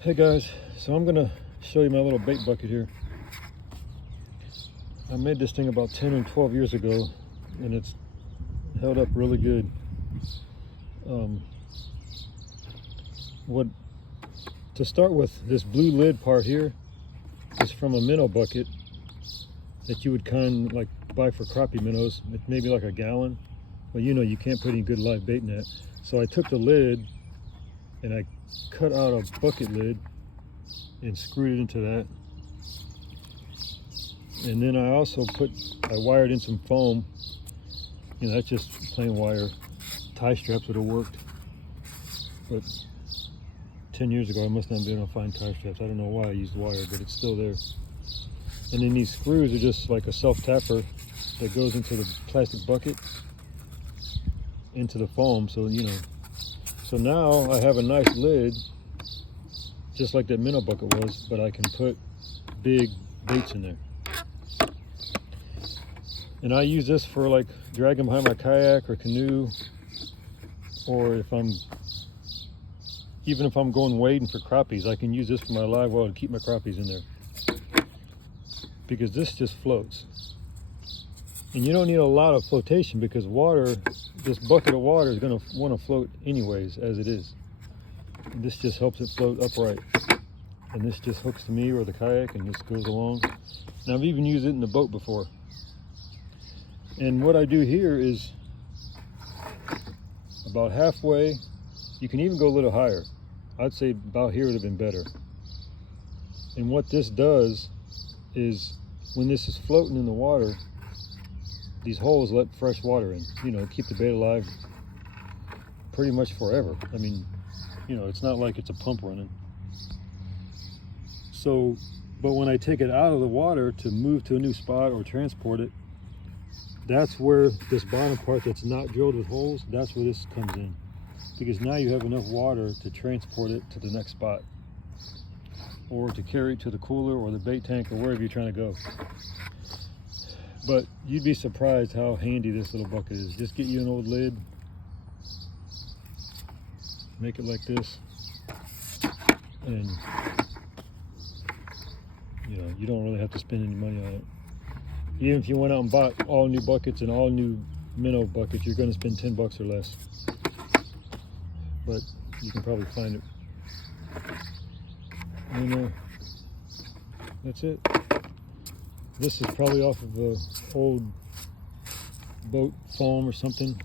Hey guys, so I'm gonna show you my little bait bucket here. I made this thing about 10 and 12 years ago and it's held up really good. To start with, this blue lid part here is from a minnow bucket that you would kind of like buy for crappie minnows. It's maybe like a gallon. Well, you know you can't put any good live bait in that. So I took the lid and I cut out a bucket lid and screwed it into that. And then I wired in some foam. You know, that's just plain wire. Tie straps would have worked. But 10 years ago, I must not be able to find tie straps. I don't know why I used wire, but it's still there. And then these screws are just like a self-tapper that goes into the plastic bucket, into the foam. So, you know, so now I have a nice lid, just like that minnow bucket was, but I can put big baits in there. And I use this for like dragging behind my kayak or canoe, or even if I'm going wading for crappies, I can use this for my live well to keep my crappies in there. Because this just floats. And you don't need a lot of flotation because water, this bucket of water is gonna wanna float anyways as it is. And this just helps it float upright. And this just hooks to me or the kayak and just goes along. And I've even used it in the boat before. And what I do here is about halfway, you can even go a little higher. I'd say about here would have been better. And what this does is when this is floating in the water, these holes let fresh water in, you know, keep the bait alive pretty much forever. I mean, you know, it's not like it's a pump running. So, but when I take it out of the water to move to a new spot or transport it, that's where this bottom part that's not drilled with holes, that's where this comes in. Because now you have enough water to transport it to the next spot, or to carry it to the cooler or the bait tank or wherever you're trying to go. But you'd be surprised how handy this little bucket is. Just get you an old lid, make it like this, and you know, you don't really have to spend any money on it. Even if you went out and bought all new buckets and all new minnow buckets, you're going to spend 10 bucks or less. But you can probably find it. And that's it. This is probably off of a old boat foam or something.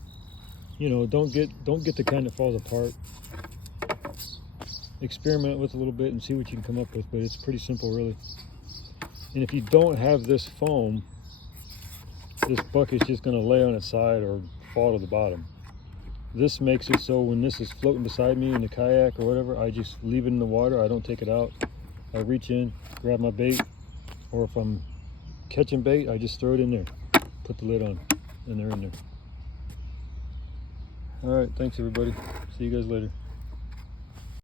You know, don't get the kind that falls apart. Experiment with a little bit and see what you can come up with, but it's pretty simple really. And if you don't have this foam, this bucket's just going to lay on its side or fall to the bottom. This makes it so when this is floating beside me in the kayak or whatever, I just leave it in the water. I don't take it out. I reach in, grab my bait, or if I'm catching bait, I just throw it in there, put the lid on, and they're in there. All right, thanks everybody. See you guys later.